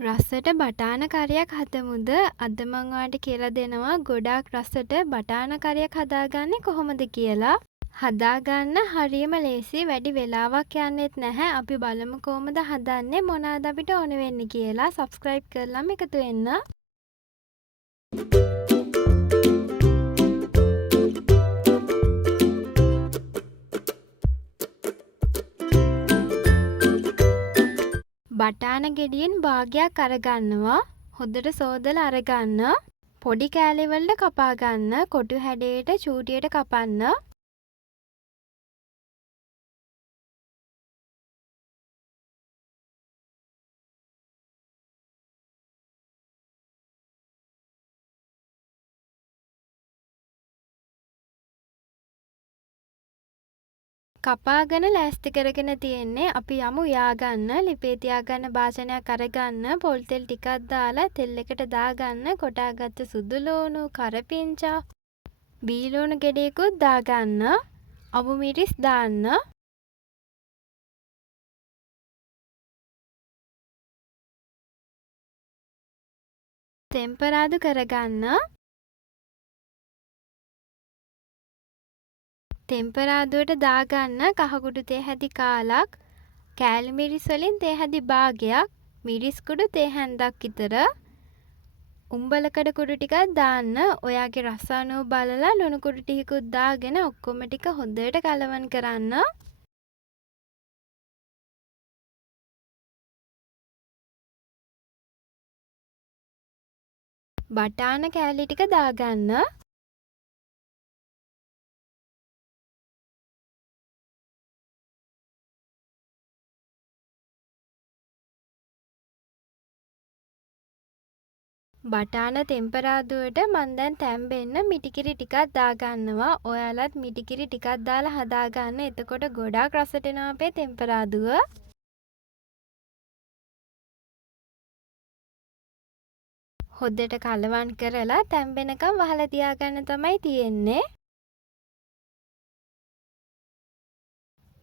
රසට බටාන කරියක් හදමුද? අද මම ඔයාලට කියලා දෙනවා ගොඩාක් රසට බටාන කරියක් හදාගන්නේ කොහොමද කියලා. හදාගන්න හරියම ලේසි, වැඩි වෙලාවක් යන්නෙත් නැහැ. අපි බලමු කොහොමද හදන්නේ, මොනවාද අපිට ඕන වෙන්නේ කියලා. subscribe කරලාම එකතු වෙන්න. බටාන ගෙඩියෙන් භාගයක් අරගන්නවා. හොඳට සෝදලා අරගන්න. පොඩි කෑලි වලට කපා ගන්න. කොටු හැඩයට චූටියට කපන්න. කපාගෙන ලෑස්ති කරගෙන තියෙන්නේ. අපි යමු යාගන්න. ලිපේ තියාගන්න භාජනයක් අරගන්න. පොල් තෙල් ටිකක් දාලා තෙල් එකට දාගන්න. කොටාගත්ත සුදු ලුණු, කරපිංචා, බීලුණු ගෙඩියකුත් දාගන්න. අමු මිරිස් දාන්න. තෙම්පරාදු කරගන්න. තෙම්පරාදුවට දාගන්න කහකුඩු තේ හැඳි කාලක්, කෑලි මිරිස් වලින් තේ හැඳි භාගයක්, මිරිස් කුඩු තේ හැන්දක් විතර, උම්බලකඩ කුඩු ටිකක් දාන්න. ඔයාගේ රස අනුව බලලා ලුණු කුඩු ටිකකුත් දාගෙන ඔක්කොම ටික හොඳට කලවම් කරන්න. බටාන කෑලි ටික දාගන්න. බටාන තෙම්පරාදුවට මම දැන් තැම්බෙන්න මිටිකිරි ටිකක් දාගන්නවා. ඔයාලත් මිටිකිරි ටිකක් දාලා හදාගන්න. එතකොට ගොඩාක් රසට එනවා අපේ තෙම්පරාදුව. හොද්දට කලවම් කරලා තැම්බෙනකම් වහලා තියාගන්න තමයි තියෙන්නේ.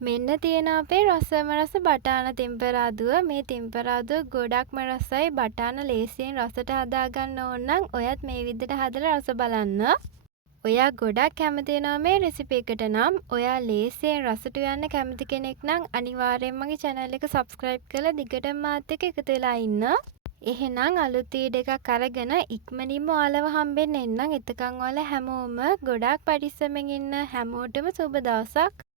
මෙන්න තියෙන අපේ රසම රස බටාන තෙම්පරාදුව. මේ තෙම්පරාදුව ගොඩක්ම රසයි. බටාන ලේසියෙන් රසට හදාගන්න ඕන නම් ඔයත් මේ විදිහට හදලා රස බලන්න. ඔයා ගොඩක් කැමති වෙනවා මේ රෙසිපි එකට නම්. ඔයා ලේසියෙන් රසට යන්න කැමති කෙනෙක් නම් අනිවාර්යෙන්ම මගේ channel එක subscribe කරලා දිගටම මාත් එක්ක එකතු වෙලා ඉන්න. එහෙනම් අලුත් වීඩියෝ එකක් අරගෙන ඉක්මනින්ම ඔයාලව හම්බෙන්න එන්නම්. එතකන් ඔයාලා හැමෝම ගොඩාක් පරිස්සමෙන් ඉන්න. හැමෝටම සුබ දවසක්.